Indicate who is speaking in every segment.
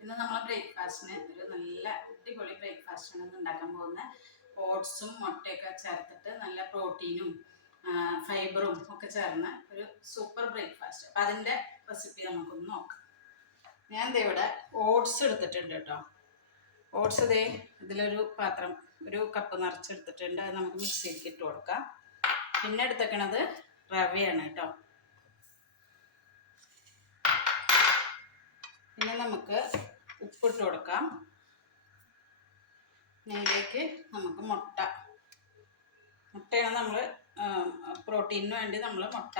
Speaker 1: ഇന്ന് നമ്മൾ ബ്രേക്ക്ഫാസ്റ്റിന് ഒരു നല്ല അടിപൊളി ബ്രേക്ക്ഫാസ്റ്റാണ് ഇന്ന് ഉണ്ടാക്കാൻ പോകുന്നത്. ഓട്സും മുട്ടയൊക്കെ ചേർത്തിട്ട് നല്ല പ്രോട്ടീനും ഫൈബറും ഒക്കെ ചേർന്ന ഒരു സൂപ്പർ ബ്രേക്ക്ഫാസ്റ്റ്. അപ്പം അതിന്റെ റെസിപ്പി നമുക്കൊന്ന് നോക്കാം. ഞാൻ ദേ ഇവിടെ ഓട്സ് എടുത്തിട്ടുണ്ട് കേട്ടോ. ഓട്സ് ദേ ഇതിലൊരു പാത്രം ഒരു കപ്പ് നിറച്ചെടുത്തിട്ടുണ്ട്. അത് നമുക്ക് മിക്സിയിലേക്ക് ഇട്ട് കൊടുക്കാം. പിന്നെ എടുത്തേക്കണത് റവയാണ് കേട്ടോ. പിന്നെ നമുക്ക് ഉപ്പിട്ട് കൊടുക്കാം. ഇതിലേക്ക് നമുക്ക് മുട്ട. മുട്ടയാണ് നമ്മൾ പ്രോട്ടീനു വേണ്ടി നമ്മൾ മുട്ട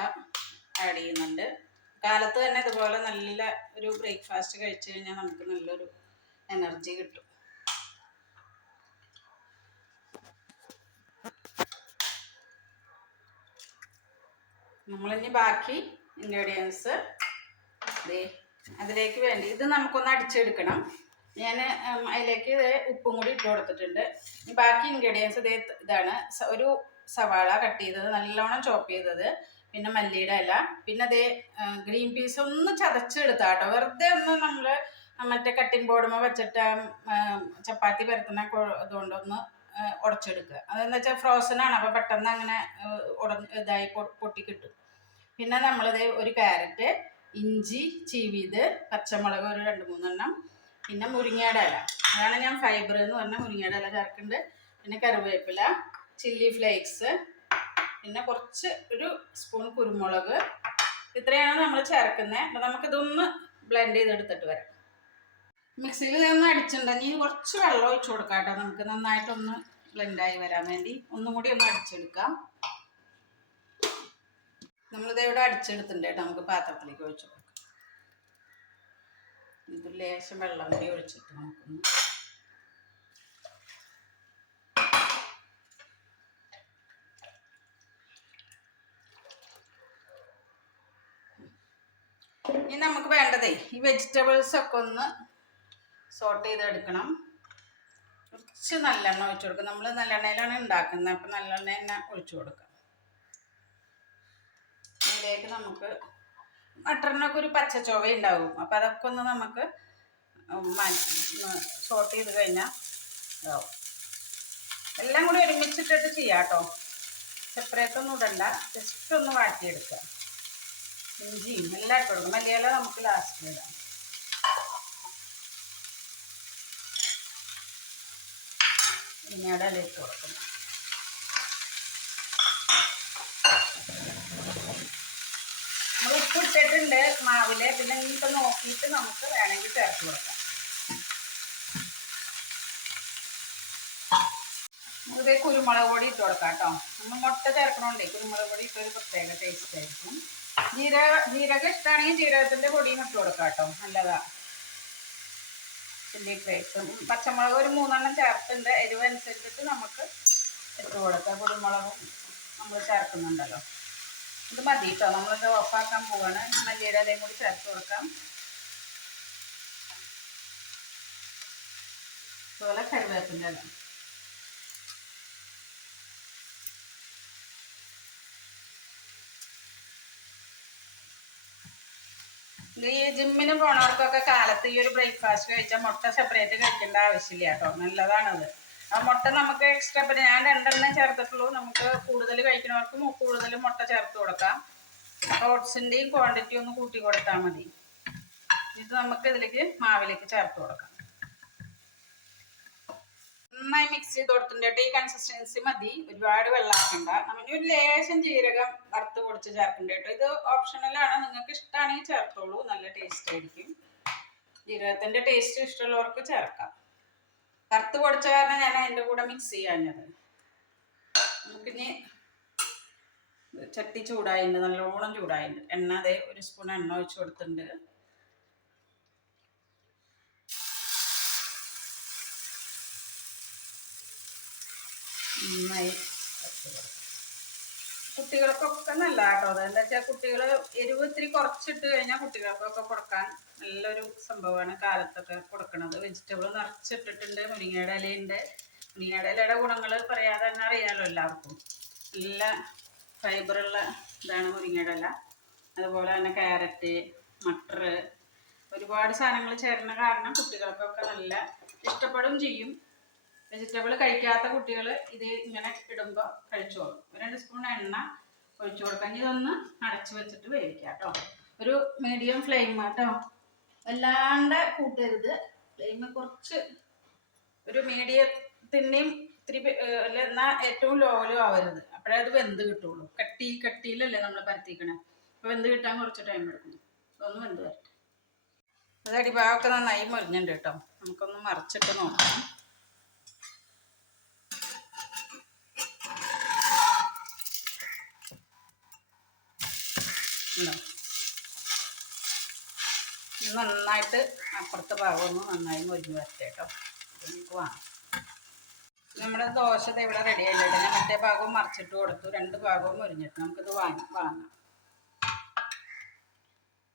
Speaker 1: ആഡ് ചെയ്യുന്നുണ്ട്. കാലത്ത് തന്നെ ഇതുപോലെ നല്ല ഒരു ബ്രേക്ക്ഫാസ്റ്റ് കഴിച്ചു കഴിഞ്ഞാൽ നമുക്ക് നല്ലൊരു എനർജി കിട്ടും. നമ്മളിനി ബാക്കി ഇൻഗ്രീഡിയൻസ് ദേ അതിലേക്ക് വേണ്ടി ഇത് നമുക്കൊന്ന് അടിച്ചെടുക്കണം. ഞാൻ അതിലേക്ക് ഉപ്പും കൂടി ഇട്ട് കൊടുത്തിട്ടുണ്ട്. ബാക്കി ഇൻഗ്രീഡിയൻസ് ഇതേ ഇതാണ്. ഒരു സവാള കട്ട് ചെയ്തത് നല്ലോണം ചോപ്പ് ചെയ്തത് പിന്നെ മല്ലിയുടെ ഇല പിന്നെ അതേ ഗ്രീൻ പീസ് ഒന്ന് ചതച്ചെടുത്താട്ടോ വെറുതെ ഒന്ന് നമ്മൾ മറ്റേ കട്ടിംഗ് ബോർഡുമ്പോൾ വെച്ചിട്ട് ചപ്പാത്തി പരത്തുന്ന ഇതുകൊണ്ടൊന്ന് ഉടച്ചെടുക്കുക. അതെന്ന് വെച്ചാൽ ഫ്രോസൺ ആണ് അപ്പോൾ പെട്ടെന്ന് അങ്ങനെ ഉട ഇതായി പൊട്ടി കിട്ടും പിന്നെ നമ്മളിത് ഒരു ക്യാരറ്റ് ഇഞ്ചി ചീവീത് പച്ചമുളക് ഒരു രണ്ട് മൂന്നെണ്ണം പിന്നെ മുരിങ്ങയുടെ ഇല. അതാണ് ഞാൻ ഫൈബർ എന്ന് പറഞ്ഞ മുരിങ്ങയുടെ ഇല ചേർക്കുന്നുണ്ട് പിന്നെ കറിവേപ്പില ചില്ലി ഫ്ലേക്സ് പിന്നെ കുറച്ച് ഒരു സ്പൂൺ കുരുമുളക്. ഇത്രയാണ് നമ്മൾ ചേർക്കുന്നത് അപ്പം നമുക്കിതൊന്ന് ബ്ലെൻഡ് ചെയ്തെടുത്തിട്ട് വരാം. മിക്സിയിൽ ഇതൊന്ന് അടിച്ചിട്ടുണ്ടെങ്കിൽ കുറച്ച് വെള്ളം ഒഴിച്ചു കൊടുക്കാം കേട്ടോ. നമുക്ക് നന്നായിട്ടൊന്ന് ബ്ലെൻഡായി വരാൻ വേണ്ടി. ഒന്നും കൂടി ഒന്ന് അടിച്ചെടുക്കാം. നമ്മളിത് ഇവിടെ അടിച്ചെടുത്തിട്ടുണ്ട് കേട്ടോ നമുക്ക് പാത്രത്തിലേക്ക് ഒഴിച്ചു കൊടുക്കാം. ഇത് ലേശം വെള്ളം കൂടി ഒഴിച്ചിട്ട് നമുക്കൊന്ന് ഇനി നമുക്ക് വേണ്ടതേ ഈ വെജിറ്റബിൾസ് ഒക്കെ ഒന്ന് സോട്ട് ചെയ്തെടുക്കണം. കുറച്ച് നല്ലെണ്ണ ഒഴിച്ചു കൊടുക്കും. നമ്മൾ നല്ലെണ്ണയിലാണ് ഉണ്ടാക്കുന്നത് അപ്പം നല്ലെണ്ണ തന്നെ ഒഴിച്ചു കൊടുക്കാം. അതിലേക്ക് നമുക്ക് മട്ടറിനൊക്കെ ഒരു പച്ച ചൊവ ഉണ്ടാവും. അപ്പം അതൊക്കെ ഒന്ന് നമുക്ക് ഷോർട്ട് ചെയ്ത് കഴിഞ്ഞാൽ ഇതാവും. എല്ലാം കൂടി ഒരുമിച്ചിട്ടിട്ട് ചെയ്യാം കേട്ടോ. സെപ്പറേറ്റ് ഒന്നും ഇടണ്ട. ജസ്റ്റ് ഒന്ന് വാട്ടിയെടുക്കുക. ഇഞ്ചിയും എല്ലാം ഇട്ട് കൊടുക്കും മല്ലിയില നമുക്ക് ലാസ്റ്റ് ഇടാം. ഇനി അവിടെ ഇട്ട് കൊടുക്കുന്നു നമ്മൾ ഉപ്പ് ഇട്ടിട്ടുണ്ട് മാവിൽ. പിന്നെ ഇനിയിപ്പോൾ നോക്കിയിട്ട് നമുക്ക് വേണമെങ്കിൽ ചേർത്ത് കൊടുക്കാം. നമുക്ക് കുരുമുളക് പൊടി ഇട്ട് കൊടുക്കാം കേട്ടോ. നമ്മൾ മുട്ട ചേർക്കണോണ്ടേ കുരുമുളക് പൊടി ഇട്ടൊരു പ്രത്യേക ടേസ്റ്റ് ആയിരിക്കും. ജീരക ജീരകം ഇഷ്ടമാണെങ്കിൽ ജീരകത്തിന്റെ പൊടിയും ഇട്ട് കൊടുക്കാം കേട്ടോ. നല്ലതാ. ചില്ലി ഫ്ലേക്സും പച്ചമുളക് ഒരു മൂന്നെണ്ണം ചേർത്തുണ്ട് എരിവ് അനുസരിച്ചിട്ട് നമുക്ക് ഇട്ട് കൊടുക്കാം. കുരുമുളകും നമ്മൾ ചേർക്കുന്നുണ്ടല്ലോ. ഇത് മതി കേട്ടോ നമ്മളിത് ഓഫാക്കാൻ പോവാണ്. മല്ലിയുടെ ഇലയും കൂടി ചേർത്ത് കൊടുക്കാം. അതുപോലെ കരുവേപ്പിന്റെ ഇല. ഈ ജിമ്മിന് പോണവർക്കൊക്കെ കാലത്ത് ഈ ഒരു ബ്രേക്ക്ഫാസ്റ്റ് കഴിച്ചാൽ മുട്ട സെപ്പറേറ്റ് കഴിക്കേണ്ട ആവശ്യമില്ല കേട്ടോ. നല്ലതാണത്. മുട്ട നമുക്ക് എക്സ്ട്രാ പിന്നെ ഞാൻ രണ്ടെണ്ണം ചേർത്തിട്ടുള്ളൂ. നമുക്ക് കൂടുതൽ കഴിക്കുന്നവർക്ക് കൂടുതൽ മുട്ട ചേർത്ത് കൊടുക്കാം. ഓട്സിന്റെയും ക്വാണ്ടിറ്റി ഒന്ന് കൂട്ടി കൊടുത്താൽ മതി. ഇത് നമുക്ക് ഇതിലേക്ക് മാവിലേക്ക് ചേർത്ത് കൊടുക്കാം. നന്നായി മിക്സ് ചെയ്ത് കൊടുത്തിട്ട് ഈ കൺസിസ്റ്റൻസി മതി. ഒരുപാട് വെള്ളമാക്കണ്ട നമുക്ക് ഒരു ലേശം ജീരകം വറുത്ത് പൊടിച്ച് ചേർക്കണ്ട കേട്ടോ. ഇത് ഓപ്ഷണലാണ് നിങ്ങൾക്ക് ഇഷ്ടമാണെങ്കിൽ ചേർത്തോളൂ. നല്ല ടേസ്റ്റ് ആയിരിക്കും. ജീരകത്തിന്റെ ടേസ്റ്റ് ഇഷ്ടമുള്ളവർക്ക് ചേർക്കാം. വറുത്ത് പൊടിച്ച കാരണം ഞാൻ അതിന്റെ കൂടെ മിക്സ് ചെയ്യാഞ്ഞത് നമുക്കിനി ചട്ടി ചൂടായിട്ടുണ്ട് നല്ലോണം ചൂടായിട്ടുണ്ട് എണ്ണ അതേ ഒരു സ്പൂൺ എണ്ണ ഒഴിച്ച് കൊടുത്തിട്ടുണ്ട് നന്നായി. കുട്ടികൾക്കൊക്കെ നല്ല കേട്ടോ അത് എന്താ വെച്ചാൽ കുട്ടികൾ എരിവ് ഇത്തിരി കുറച്ചിട്ട് കഴിഞ്ഞാൽ കുട്ടികൾക്കൊക്കെ കൊടുക്കാൻ നല്ലൊരു സംഭവമാണ് കാലത്തൊക്കെ കൊടുക്കണത്. വെജിറ്റബിൾ നിറച്ചിട്ടിട്ടുണ്ട് മുരിങ്ങയുടെ ഇലയുണ്ട്. മുരിങ്ങയുടെ ഇലയുടെ ഗുണങ്ങൾ പറയാതെ തന്നെ അറിയാമല്ലോ എല്ലാവർക്കും. നല്ല ഫൈബറുള്ള ഇതാണ് മുരിങ്ങയുടെ ഇല. അതുപോലെ തന്നെ ക്യാരറ്റ് മട്ടർ ഒരുപാട് സാധനങ്ങൾ ചേരുന്ന കാരണം കുട്ടികൾക്കൊക്കെ നല്ല ഇഷ്ടപ്പെടും ചെയ്യും. വെജിറ്റബിൾ കഴിക്കാത്ത കുട്ടികൾ ഇത് ഇങ്ങനെ ഇടുമ്പോൾ ഒരു രണ്ട് സ്പൂൺ എണ്ണ ഒഴിച്ചു കൊടുക്കാം. ഇതൊന്ന് അടച്ചു വെച്ചിട്ട് വേവിക്കാം കേട്ടോ. ഒരു മീഡിയം ഫ്ലെയിം കേട്ടോ വല്ലാണ്ട് കൂട്ടരുത്. ഫ്ലെയിം കുറച്ച് ഒരു മീഡിയത്തിന്റെയും ഇത്തിരി അല്ല എന്നാൽ ഏറ്റവും ലോയിലും ആവരുത്. അപ്പോഴേ അത് വെന്ത് കിട്ടുള്ളൂ. കട്ടി കട്ടിയിലല്ലേ നമ്മൾ പരത്തിക്കണേ. അപ്പോൾ വെന്ത് കിട്ടാൻ കുറച്ച് ടൈം എടുക്കും. ഒന്ന് വെന്ത് വരട്ടെ. അത് അടിഭാഗമൊക്കെ നന്നായി മുറിഞ്ഞിട്ടുണ്ട് കേട്ടോ. നമുക്കൊന്ന് മറിച്ചിട്ട് നോക്കാം. നന്നായിട്ട് അപ്പുറത്തെ ഭാഗമൊന്ന് നന്നായി മുരിഞ്ഞ് വരട്ടെ കേട്ടോ. നമുക്ക് നമ്മുടെ ദോശ ഇവിടെ റെഡി ആയില്ലേ മറ്റേ ഭാഗവും മറിച്ചിട്ട് കൊടുത്തു. രണ്ട് ഭാഗവും മുരിഞ്ഞിട്ട് നമുക്കിത് വാങ്ങി വാങ്ങാം.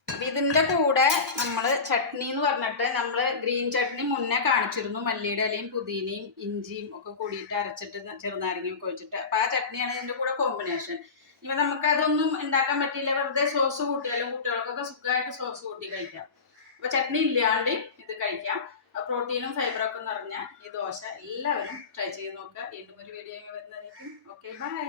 Speaker 1: അപ്പൊ ഇതിന്റെ കൂടെ നമ്മൾ ചട്നി എന്ന് പറഞ്ഞിട്ട് നമ്മൾ ഗ്രീൻ ചട്നി മുന്നേ കാണിച്ചിരുന്നു. മല്ലിയുടെ ഇലയും പുതിനയും ഇഞ്ചിയും ഒക്കെ കൂടിയിട്ട് അരച്ചിട്ട് ചെറുനാരങ്ങയും ഒഴിച്ചിട്ട്. അപ്പൊ ആ ചട്നിയാണ് ഇതിന്റെ കൂടെ കോമ്പിനേഷൻ ഇപ്പൊ നമുക്ക് അതൊന്നും ഉണ്ടാക്കാൻ പറ്റിയില്ല. വെറുതെ സോസ് കൂട്ടിയാലും? കുട്ടികൾക്കൊക്കെ സുഖമായിട്ട് സോസ് കൂട്ടി കഴിക്കാം. അപ്പൊ ചട്നി ഇല്ലാണ്ട് ഇത് കഴിക്കാം. പ്രോട്ടീനും ഫൈബറും ഒക്കെ നിറഞ്ഞ ഈ ദോശ എല്ലാവരും ട്രൈ ചെയ്ത് നോക്കുക. വീണ്ടും ഒരു വീഡിയോ വരുന്നതായിരിക്കും. Okay bye